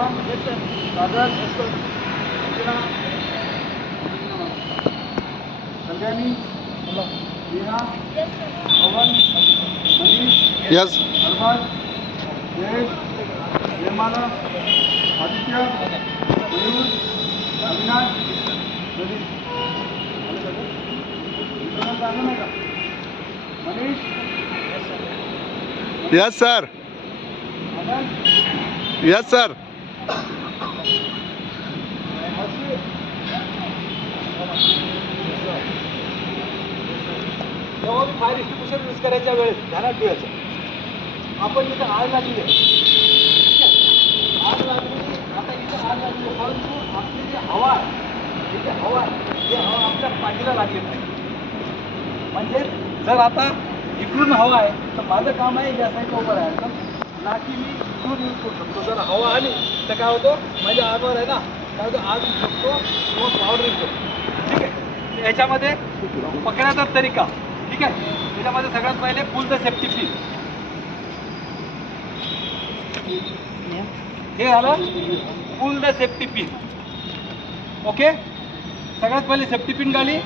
Shubham Sagar Archana Kalyani Meena Pawan Manish yes Arbaz Jayesh Nirmala Aditya Mayur Avinash Pradeep Manish yes sir yes sir जेव्हा मी fire distribution use करायच्या वेळेस ध्यानात ठेवायचं आपण इथं आग लागली आहे, ठीक आहे, आग लागली, आता इथं आग लागली आहे, परंतु आपली जी हवा आहे, जी हवा आहे ती हवा आपल्या पाठीला लागली नाही. म्हणजे जर आता इकडून हवा आहे तर माझं काम आहे या साईडला उभं राहायचं, ना की मी इकडून यूज करू शकतो. जर हवा आली तर काय होतो, माझ्या आगवर आहे ना, काय होतं, आग येऊ शकतो किंवा पावडर येऊ शकतो. ठीक आहे, याच्यामध्ये पकडायचा तरीका, ठीक आहे, त्याच्यामध्ये सगळ्यात पहिले पुल द सेफ्टी पिन. हे झालं pull the safety pin. Okay, सगळ्यात पहिले सेफ्टी पिन घाली.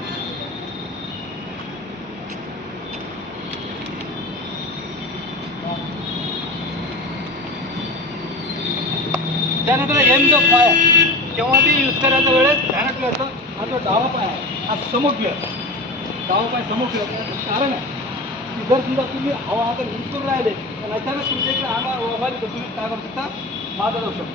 त्यानंतर एम द फायर केव्हा बी यूज करायच्या वेळेस ध्यानात ठेवायचं, हा जो डावा पाय आहे हा समोर ठेवायचा. डावा पाय समोर ठेवायचा. कारण आहे की जर समजा तुम्ही हवा आता यूज करून राहिले तर अचानक तुमच्या इकडे आला वाली तर तुम्ही काय करू शकता, मागं जाऊ शकता.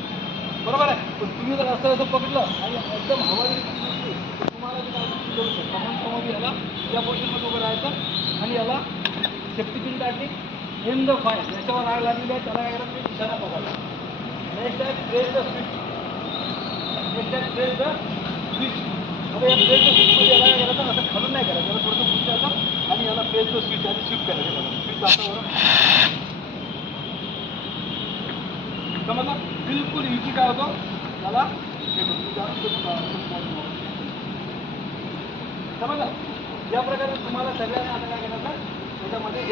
बरोबर आहे. पण तुम्ही जर असं असं पकडलं आणि एकदम हवा जरी सुटली तर तुम्हाला बी काय करू शकता. म्हणून समोर याला या पोझिशनमध्ये उभं राहायचं आणि याला सेफ्टी पिन टाकली. एम द फायर याच्यावर आग लागलेली आहे, त्याला काय करायचं, निशाणा बघायचा. नेक्स्ट आहे प्रेस द स्विच. नेक्स्ट आहे प्रेस द स्विच. आता या प्रेस द स्विचमध्ये याला काय करायचं, असं खालून नाही करायचं, याला थोडंसं पुढे जायचं आणि याला प्रेस द स्विच आणि स्विच करायचं. बघा स्विच जातं बरं, समजलं. बिलकुल इझी काय होतं त्याला हे समजलं. या प्रकारे तुम्हाला सगळ्यांना आता काय करायचं त्याच्यामध्ये